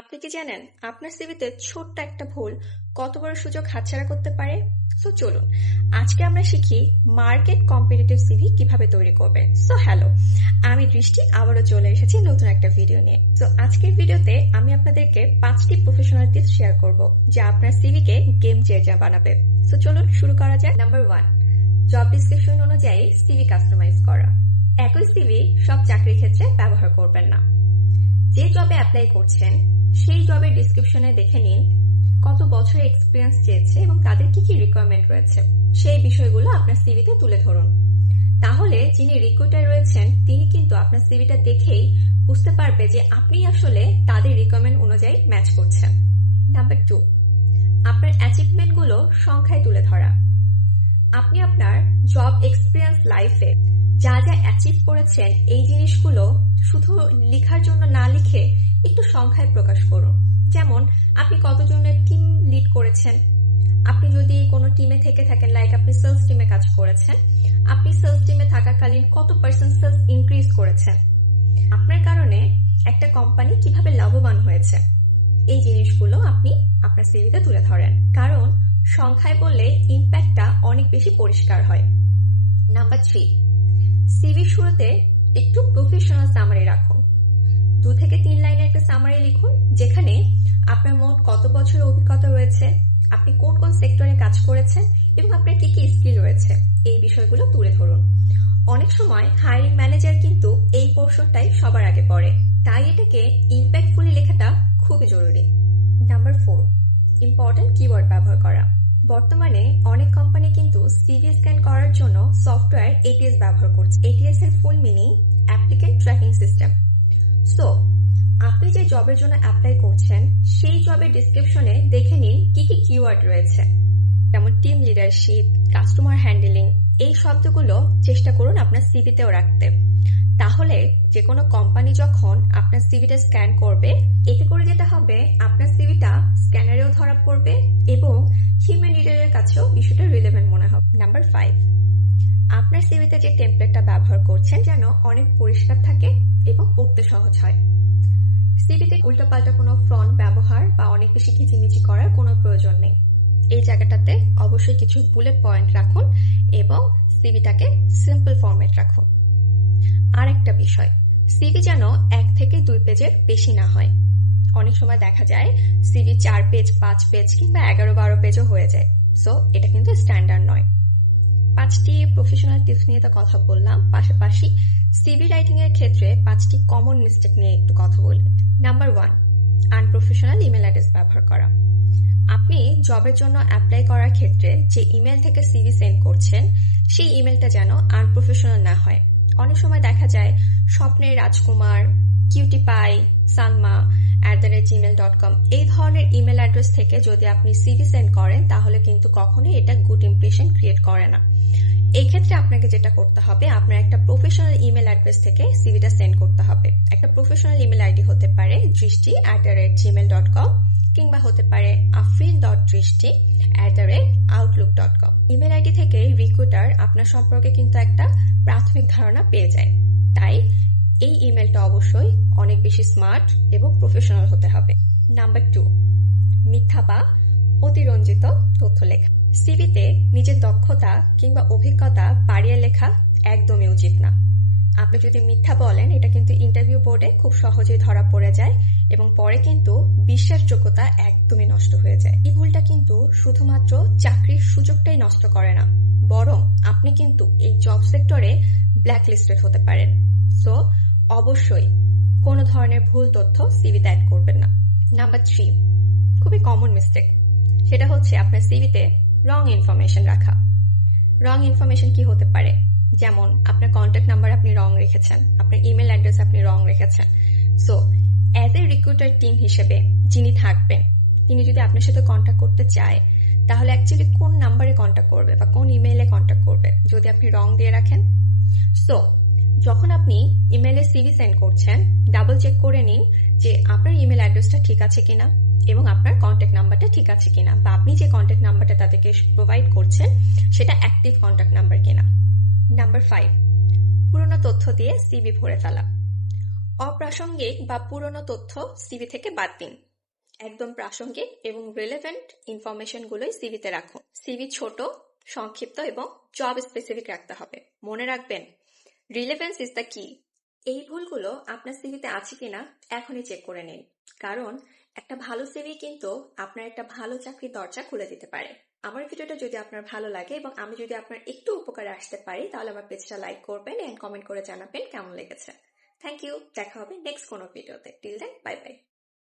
আপনি কি জানেন, আপনার সিভিতে ছোট্ট একটা ভুল কত বড় সুযোগ হাতছাড়া করতে পারে? সো চলুন। আজকে আমরা শিখি মার্কেট কম্পিটিটিভ সিভি কীভাবে তৈরি করবেন সো হ্যালো আমি দৃষ্টি, আবারও চলে এসেছি নতুন একটা ভিডিও নিয়ে। সো আজকের ভিডিওতে আমি আপনাদেরকে পাঁচটি প্রফেশনাল টিপস শেয়ার করব, যা আপনার সিভিকে গেম চেঞ্জার বানাবে। সো চলুন শুরু করা যাক। নাম্বার ওয়ান জব ডিসক্রিপশন অনুযায়ী সিভি কাস্টমাইজ করা। একই সিভি সব চাকরির ক্ষেত্রে ব্যবহার করবেন না। যে জবে অ্যাপ্লাই করছেন সেই জবের ডিসক্রিপশনে দেখে নিন কত বছরের এক্সপিরিয়েন্স চেয়েছে এবং তাদের কি কি রিকোয়ারমেন্ট রয়েছে। সেই বিষয়গুলো আপনার সিভিতে তুলে ধরুন। তাহলে যিনি রিক্রুটার রয়েছেন, তিনি কিন্তু আপনার সিভিটা দেখেই বুঝতে পারবে যে আপনি আসলে তাদের রিকোয়ারমেন্ট অনুযায়ী ম্যাচ করছেন। নাম্বার টু আপনার অ্যাচিভমেন্টগুলো সংখ্যায় তুলে ধরা। আপনি আপনার জব এক্সপিরিয়েন্স লাইফে যা যা অ্যাচিভ করেছেন, এই জিনিসগুলো শুধু লেখার জন্য না লিখে একটু সংখ্যায় প্রকাশ করুন। যেমন, আপনি কতজনের টিম লিড করেছেন? আপনি যদি কোনো টিমে থেকে থাকেন লাইক আপনি সেলস টিমে কাজ করেছেন, আপনি সেলস টিমে থাকাকালীন কত পার্সেন্ট সেলস ইনক্রিজ করেছেন? আপনার কারণে একটা কোম্পানি কীভাবে লাভবান হয়েছে? এই জিনিসগুলো আপনি আপনার সিভিতে তুলে ধরেন। কারণ, সংখ্যায় বললে ইম্প্যাক্টটা অনেক বেশি পরিষ্কার হয়। নাম্বার থ্রি সিভি শুরুতে একটু প্রফেশনাল সামারি রাখুন। দু থেকে তিন লাইনে একটা সামারি লিখুন, যেখানে আপনার মোট কত বছরের অভিজ্ঞতা রয়েছে, আপনি কোন কোন সেক্টরে কাজ করেছেন এবং আপনার কি কি স্কিল রয়েছে, এই বিষয়গুলো তুলে ধরুন। অনেক সময় হায়ারিং ম্যানেজার কিন্তু এই পোর্শনটাই সবার আগে পড়ে। তাই এটাকে ইম্প্যাক্টফুলি লেখাটা খুবই জরুরি। নাম্বার ফোর ইম্পর্টেন্ট কিওয়ার্ড ব্যবহার করা। বর্তমানে অনেক কোম্পানি কিন্তু সিভি স্ক্যান করার জন্য সফটওয়্যার এটিএস ব্যবহার করছে। এটিএস এর full meaning applicant tracking system so আপনি যে জবের জন্য অ্যাপ্লাই করছেন, সেই জবের ডিসক্রিপশনে দেখে নিন কি কি কিওয়ার্ড রয়েছে। যেমন টিম লিডারশিপ কাস্টমার হ্যান্ডেলিং এই শব্দগুলো চেষ্টা করুন আপনার সিভিতেও রাখতে। তাহলে যে কোনো কোম্পানি যখন আপনার সিভিটা স্ক্যান করবে, এতে করে যেটা হবে, আপনার সিভিটা স্ক্যানারেও ধরা পড়বে এবং হিউম্যান লিডারের কাছেও বিষয়টা রিলেভেন্ট মনে হবে। নাম্বার ফাইভ আপনার সিভিতে যে টেমপ্লেটটা ব্যবহার করছেন যেন অনেক পরিষ্কার থাকে এবং পড়তে সহজ হয়। সিভিতে উল্টোপাল্টা কোনো ফ্রন্ট ব্যবহার বা অনেক বেশি ঘিচিমিচি করার কোনো প্রয়োজন নেই। এই জায়গাটাতে অবশ্যই কিছু বুলেট পয়েন্ট রাখুন এবং সিভিটাকে সিম্পল ফরম্যাট রাখুন। আরেকটা বিষয় সিভি যেন এক থেকে দুই পেজের বেশি না হয়। অনেক সময় দেখা যায় সিভি চার পেজ, পাঁচ পেজ কিংবা এগারো বারো পেজও হয়ে যায়। সো এটা কিন্তু স্ট্যান্ডার্ড নয়। পাঁচটি প্রফেশনাল টিপস নিয়ে তো কথা বললাম। পাশাপাশি সিভি রাইটিং এর ক্ষেত্রে পাঁচটি কমন মিস্টেক নিয়ে একটু কথা বলি। Number one unprofessional email address ব্যবহার করা। আপনি জবের জন্য অ্যাপ্লাই করার ক্ষেত্রে যে ইমেল থেকে সিভি সেন্ড করছেন, সেই ইমেলটা যেন আনপ্রফেশনাল না হয়। অনেক সময় দেখা যায় স্বপ্নের রাজকুমার cutie pie Salma at the rate Gmail dot com এই ধরনের ইমেল অ্যাড্রেস থেকে যদি আপনি সিভি সেন্ড করেন, তাহলে কিন্তু কখনোই এটা গুড ইমপ্রেশন ক্রিয়েট করে না। এই ক্ষেত্রে আপনাকে যেটা করতে হবে, আপনার একটা প্রফেশনাল ইমেল অ্যাড্রেস থেকে সিভিটা সেন্ড করতে হবে। একটা প্রফেশনাল ইমেল আইডি হতে পারে Drishti at the rate Gmail dot com কিংবা হতে পারে Afrin dot Drishti at the rate Outlook dot com email ID থেকে রিক্রুটার আপনার সম্পর্কে কিন্তু একটা প্রাথমিক ধারণা পেয়ে যায়। তাই এই ইমেলটা অবশ্যই অনেক বেশি স্মার্ট এবং প্রফেশনাল হতে হবে। নাম্বার টু মিথ্যা বা অতিরঞ্জিত তথ্য লেখা। সিভিতে নিজের দক্ষতা কিংবা অভিজ্ঞতা বাড়িয়ে লেখা একদমই উচিত না। আপনি যদি মিথ্যা বলেন, এটা কিন্তু ইন্টারভিউ বোর্ডে খুব সহজেই ধরা পড়ে যায় এবং পরে কিন্তু বিশ্বাসযোগ্যতা একদমই নষ্ট হয়ে যায়। এই ভুলটা কিন্তু শুধুমাত্র চাকরির সুযোগটাই নষ্ট করে না, বরং আপনি কিন্তু এই জব সেক্টরে ব্ল্যাক লিস্টেড হতে পারেন। সো অবশ্যই কোনো ধরনের ভুল তথ্য সিভিতে অ্যাড করবেন না। নাম্বার থ্রি খুবই কমন মিস্টেক সেটা হচ্ছে আপনার সিভিতে রং ইনফরমেশন রাখা। রং ইনফরমেশন কি হতে পারে? যেমন, আপনার কন্ট্যাক্ট নাম্বার আপনি রং রেখেছেন, আপনার ইমেল অ্যাড্রেস আপনি রং রেখেছেন। So as a recruiter team হিসেবে যিনি থাকবেন, তিনি যদি আপনার সাথে কন্ট্যাক্ট করতে চায়, তাহলে অ্যাকচুয়ালি কোন নাম্বারে কন্ট্যাক্ট করবে বা কোন ইমেইলে কন্ট্যাক্ট করবে? যদি আপনি রং দিয়ে রাখেন। সো যখন আপনি ইমেলে সিভি সেন্ড করছেন ডাবল চেক করে নিন যে আপনার ইমেল অ্যাড্রেসটা ঠিক আছে কিনা। এবং আপনার কন্ট্যাক্ট নাম্বারটা ঠিক আছে কিনা বা আপনি যে কন্ট্যাক্ট নাম্বারটা তাদেরকে প্রোভাইড করছেন, সেটা অ্যাক্টিভ কন্ট্যাক্ট নাম্বার কিনা। নাম্বার ফাইভ পুরনো তথ্য দিয়ে সিভি ভরে ফেলা। অপ্রাসঙ্গিক বা পুরনো তথ্য সিভি থেকে বাদ দিন। একদম প্রাসঙ্গিক এবং রিলেভেন্ট ইনফরমেশনগুলোই সিভিতে রাখুন। সিভি ছোট, সংক্ষিপ্ত এবং জব স্পেসিফিক রাখতে হবে। মনে রাখবেন রিলেভেন্স ইজ দ্য কি এই ভুলগুলো আপনার সিভিতে আছে কিনা এখনই চেক করে নিন। কারণ একটা ভালো সিভি কিন্তু আপনার একটা ভালো চাকরির দরজা খুলে দিতে পারে। আমার ভিডিওটা যদি আপনার ভালো লাগে এবং আমি যদি আপনার একটু উপকারে আসতে পারি, তাহলে আমার পেজটা লাইক করবেন এন্ড কমেন্ট করে জানাবেন কেমন লেগেছে। থ্যাংক ইউ দেখা হবে নেক্সট কোনো ভিডিওতে টিল দেন বাই বাই